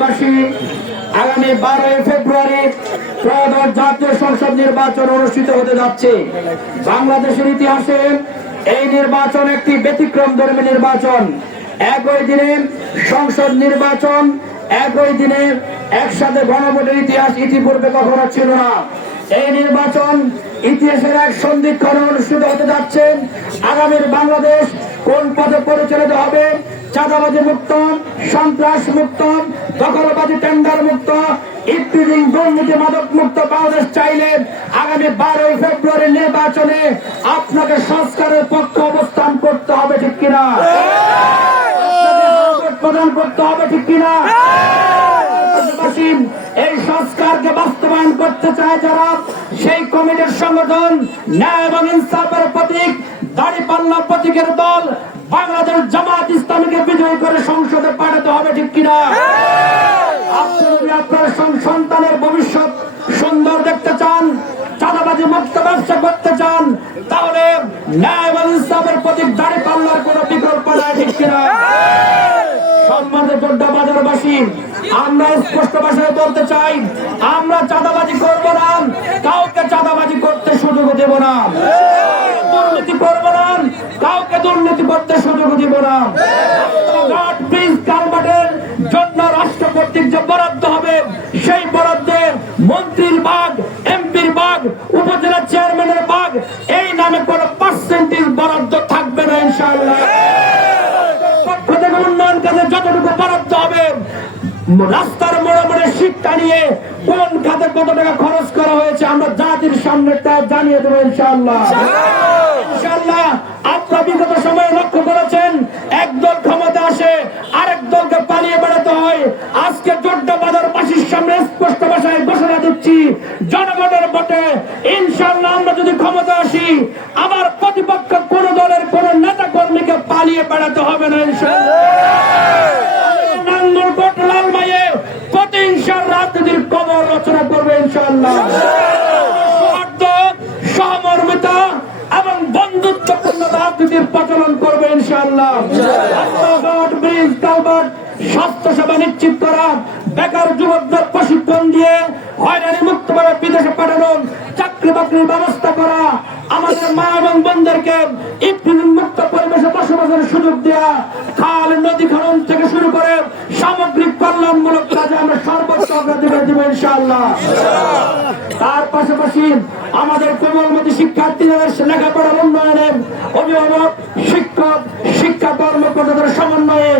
বাজারবাসী, আগামী 12 ফেব্রুয়ারি ত্রয়োদশ জাতীয় সংসদ নির্বাচন অনুষ্ঠিত হতে যাচ্ছে। বাংলাদেশের ইতিহাসে এই নির্বাচন একটি ব্যতিক্রমধর্মী নির্বাচন। একই দিনে সংসদ নির্বাচন, একই দিনে একসাথে গণভোটের ইতিহাস ইতিপূর্বে কখনো ছিল না। এই নির্বাচন ইতিহাসের এক সন্ধিক্ষণ অনুষ্ঠিত হতে যাচ্ছে। আগামীর বাংলাদেশ কোন পথে পরিচালিত হবে? চাঁদাবাজি মুক্ত, সন্ত্রাস মুক্ত, দখলবাজি টেন্ডার মুক্ত, ইফতিজিং দুর্নীতি মাদক মুক্ত বাংলাদেশ চাইলে আগামী 12 ফেব্রুয়ারি নির্বাচনে আপনাকে সংস্কারের পক্ষে অবস্থান করতে হবে, ঠিক কিনা? প্রদান করতে হবে, ঠিক কিনা? এই সংস্কারকে বাস্তবায়ন করতে চায় যারা, সেই কমিটির সংগঠন ন্যায় এবং ইনসাফের প্রতীক দাঁড়িপাল্লা প্রতীকের দল বাংলাদেশ জামাত ইসলামীকে বিজয়ী করে সংসদে পাঠাতে হবে, ঠিক কিনা? আপনার সন্তানের ভবিষ্যৎ সুন্দর দেখতে চান, চাঁদাবাজি মুক্ত ব্যবসা করতে চান, তাহলে ন্যায় এবং ইনসাফের প্রতীক দাঁড়িপাল্লার কোন বিকল্প নাই, ঠিক কিনা? সম্মানিত জোড্ডা বাজারবাসী, আমরা স্পষ্ট ভাষায় বলতে চাই, আমরা চাঁদাবাজি করব না, কাউকে চাঁদাবাজি করতে সুযোগ দেব না। দুর্নীতি করব না, কাউকে দুর্নীতি করতে সুযোগ দেব না। কালভার্টের জন্য রাষ্ট্র কর্তৃক যে বরাদ্দ হবে, সেই বরাদ্দে মন্ত্রীর ভাগ, এমপির ভাগ, উপজেলা চেয়ারম্যানের ভাগ, এই নামে কোন পার্সেন্টেজ বরাদ্দ থাকবে না ইনশাআল্লাহ। উন্নয়ন কাজে যতটুকু বরাদ্দ হবে, রাস্তার মোড়ে মোড়ে শিক্ষা নিয়ে কোন খাতে কত টাকা খরচ করা হয়েছে আমরা জাতির সামনে তা জানিয়ে দেবো ইনশাআল্লাহ। ইনশাআল্লাহ আপনারা বিগত সময়ে লক্ষ্য করেছেন, একদল ক্ষমতা আসে আরেক দলকে পালিয়ে বেড়াতে হয়। আজকে জোড্ডা বাজারবাসীর সামনে স্পষ্ট ভাষায় ঘোষণা দিচ্ছি, জনগণের ভোটে ইনশাআল্লাহ আমরা যদি ক্ষমতা আসি, আবার প্রতিপক্ষ কোন দলের কোন নেতা কর্মীকে পালিয়ে বেড়াতে হবে না ইনশাআল্লাহ। রাজনীতির কবর রচনা করবে ইনশাআল্লাহ। সহমর্মিতা এবং বন্ধুত্বপূর্ণ রাজনীতির প্রচলন করবে ইনশাআল্লাহ। রাস্তাঘাট, ব্রিজ, কালভার্ট, স্বাস্থ্য সেবা নিশ্চিত করা, বেকার যুবকদের প্রশিক্ষণ দিয়ে হয়রানি মুক্তভাবে বিদেশে পাঠানো, চাকরি বাকরির ব্যবস্থা করা, আমাদের মা এবং বোনদেরকে ইফতিজিং মুক্ত পরিবেশে বসবাসের সুযোগ দেওয়া, খাল নদী খনন থেকে শুরু করে সামগ্রিক কল্যাণমূলক কাজে আমরা সর্বোচ্চ অগ্রাধিকার দেব ইনশাআল্লাহ। তার পাশাপাশি আমাদের কোমলমতি শিক্ষার্থীদের লেখাপড়ার উন্নয়নে অভিভাবক, শিক্ষক, শিক্ষা কর্মকর্তাদের সমন্বয়ে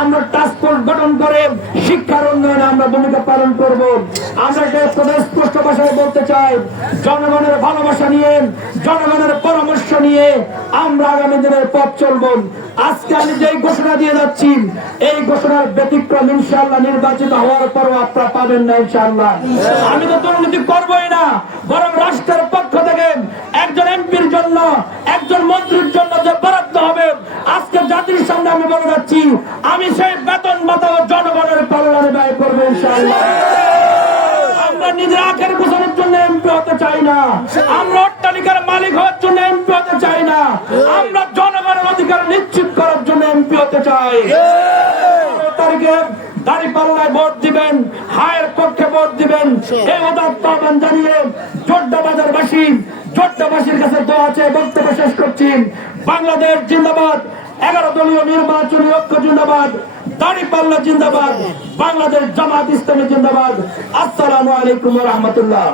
আমরা টাস্ক ফোর্স গঠন করে শিক্ষার উন্নয়নে আমরা ভূমিকা পালন করব। আমরা স্পষ্ট ভাষায় বলতে চাই, জনগণের ভালোবাসা নিয়ে, জনগণের পরামর্শ নিয়ে আমরা আগামী দিনের পথ চলব। আজকে আমি যে ঘোষণা দিয়ে যাচ্ছি, এই ঘোষণার ব্যতিক্রম ইনশাআল্লাহ নির্বাচিত হওয়ার পরও আপনারা পাবেন না ইনশাআল্লাহ। আমি তো দুর্নীতি করবই না, বরং রাষ্ট্রের পক্ষ থেকে একজন এমপির জন্য, একজন মন্ত্রীর জন্য যে বরাদ্দ হবে, আজকে জাতির সামনে আমি বলে যাচ্ছি, আমি সেই বেতন ভাতা জনগণের কল্যাণে ব্যয় করবো ইনশাআল্লাহ। আমরা নিজের আখের গোছানোর জন্য এমপি হতে চাই না, আমরা অট্টালিকার মালিক হওয়ার জন্য এমপি হতে চাই না, আমরা জনগণের অধিকার নিশ্চিত করার জন্য এমপি হতে চাই। তারিখে দাঁড়িপাল্লায় ভোট দিবেন, হায়ের পক্ষে ভোট দিবেন, এই উদাত্ত আহ্বান জানিয়ে জোড্ডা বাজারবাসী, জোড্ডাবাসীর কাছে দোয়া চেয়ে বক্তব্য শেষ করছি। বাংলাদেশ জিন্দাবাদ, 11 দলীয় নির্বাচনী ঐক্য জিন্দাবাদ, দাঁড়িপাল্লা জিন্দাবাদ, বাংলাদেশ জামাত ইসলামী জিন্দাবাদ। আসসালামু আলাইকুম ওয়া রাহমাতুল্লাহ।